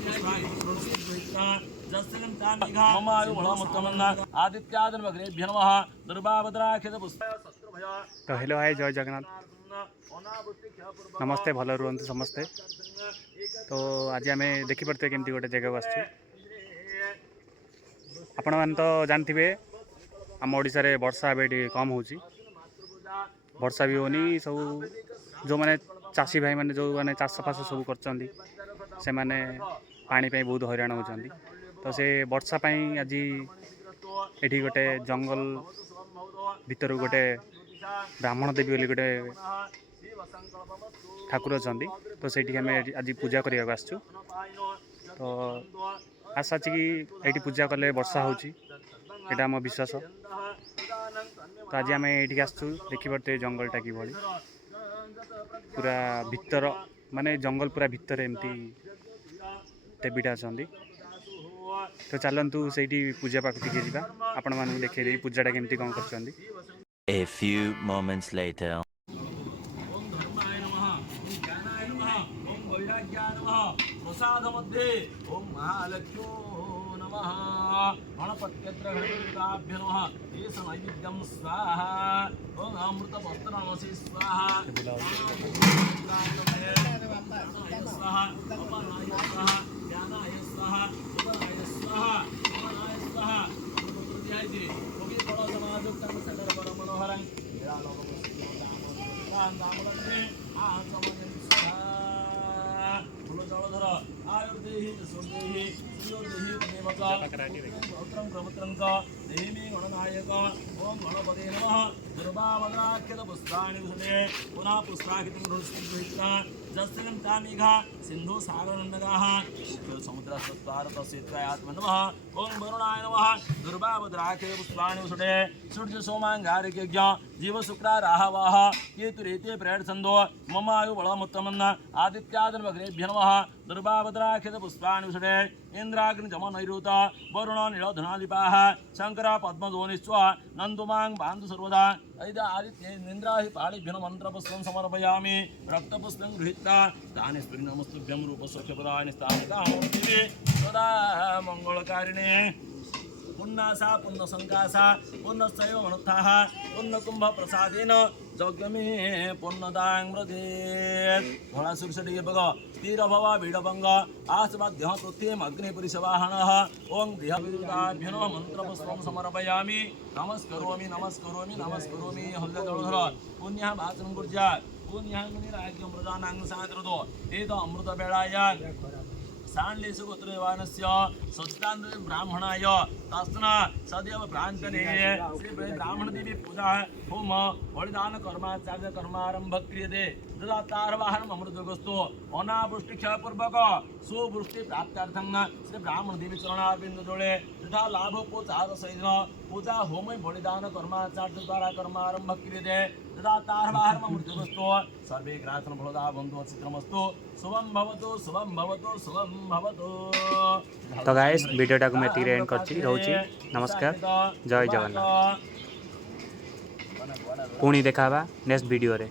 तो hello hi जय जगन्नाथ नमस्ते भल रुहतु समस्ते। तो आज आम देखिपे केमती गोटे जगह आसचु आपण मैंने तो जानते आम ओडिशा रे वर्षा ए कम हो वर्षा भी होनी सब जो मैंने चाषी भाई मैंने जो मैंने चाष फास सब कर मैंने पानी बहुत हैरान होती। तो से वर्षा आज एठी गोटे जंगल भीतर गोटे ब्राह्मण देवी बोली गोटे ठाकुर अच्छा। तो से आज पूजा करने आसचु। तो आशा कि ये पूजा कले वर्षा होटा आम विश्वास। तो आज आम ये आसचु देखिपे जंगलटा कि पूरा भीतर माने जंगल पूरा भीतर एमती देवीटा अच्छा। तो चलतु से पूजा पाख टे जा आपण मानक देखिए पूजाटा केमती कौन कर। A few moments later. प्रसाद मध्ये ओम महालक्ष्यो नमः गणपत्यत्र गणपतिभ्यो नमः ये नैवेद्यं स्वाहा ओम अमृत वस्त्र नमसे स्वाहा स्वाहा अपनाय स्वाहा ज्ञानाय स्वाहा उपनाय स्वाहा उपनाय स्वाहा ध्यायति कवि बड़ समाज कर्म सकल बड़ मनोहरं नामलक्ष्मी आचमन जलधर आयुर्देहि स्वदेहि श्रियोदेहि पौत्रं प्रपुत्रं च देहि मे गणनायक ओम गणपते नमः दुर्वामद्राक्षत पुष्पाणि उषते पुनः पुष्पाखितं गृहीत्वा जस्यं तामेघा सिन्धु सागरनगाः समुद्रस्तारतस्यत्वाय आत्मने नमः ओम वरुणाय नमः दुर्वामद्राक्षत पुष्पाणि उषते सूर्य सोमांगारकेज्ञ जीव शुक्रा राहवाः केतुरेते प्रेरछन्दो मम आयु बलमुत्तमन् आदित्यादनवग्रेभ्यो नमः दुर्वाभद्राक्षत पुष्पाणि उषते इन्द्राग्निजमनैरुत वरुण नीलधनादिपाः शंकर पद्मधोनिस्व नन्दुमां बान्धु सर्वदा ऐदा आदित्येन्द्राहि पाणिभ्यो मन्त्रपुष्पं समर्पयामि रक्तपुष्पं गृहीत्वा तानि स्फुरिन्नमस्तुभ्यं रूपस्वच्छपदानि स्थानिकामूर्तिः सदा मङ्गलकारिणे पुन्नासा पुण्यसंकासा पुण्यश्चैव मनुत्थाः पुण्यकुम्भ प्रसादेन यज्ञमे पुण्यदाङ्मृतेत् भोळासुरसटिके बग स्थिर भव बीडभङ्ग आस्मद्यः पृथ्वीम् अग्निपरिशवाहनः ओं देहविरुदाभ्यो नमः मन्त्रपुष्पं समर्पयामि नमस्करोमि नमस्करोमि नमस्करोमि हल्लजलधर पुण्यः वाचनं कुर्यात् पुण्यः मुनिराज्ञं प्रजानां सादृतो एत अमृतवेळाय साण्लेषु गोत्रवानस्य सच्चिदानन्द ब्राह्मणाय तस्ना सदैव प्रान्तने श्री ब्राह्मणदेवी पूजा होम बलिदान कर्माचार्य कर्मारंभ क्रियते ददातारवाहनम् अमृतगस्तु अनावृष्टिक्षयपूर्वक सुवृष्टि प्राप्त्यर्थं श्री ब्राह्मणदेवी चरणारविन्द जोड़े तथा लाभोपचार सहित पूजा होम बलिदान कर्माचार्य द्वारा कर्मारंभ क्रियते ददातारवाहनम् अमृतगस्तु सर्वे ग्रासन फलदा बन्धु चित्रमस्तु शुभम भवतु शुभम भवतु शुभम भवतु। तो गाइस वीडियोटा को मैं एंड करछि रहउछि नमस्कार जय जगन्नाथ पुणी देखाबा नेक्स्ट वीडियो रे।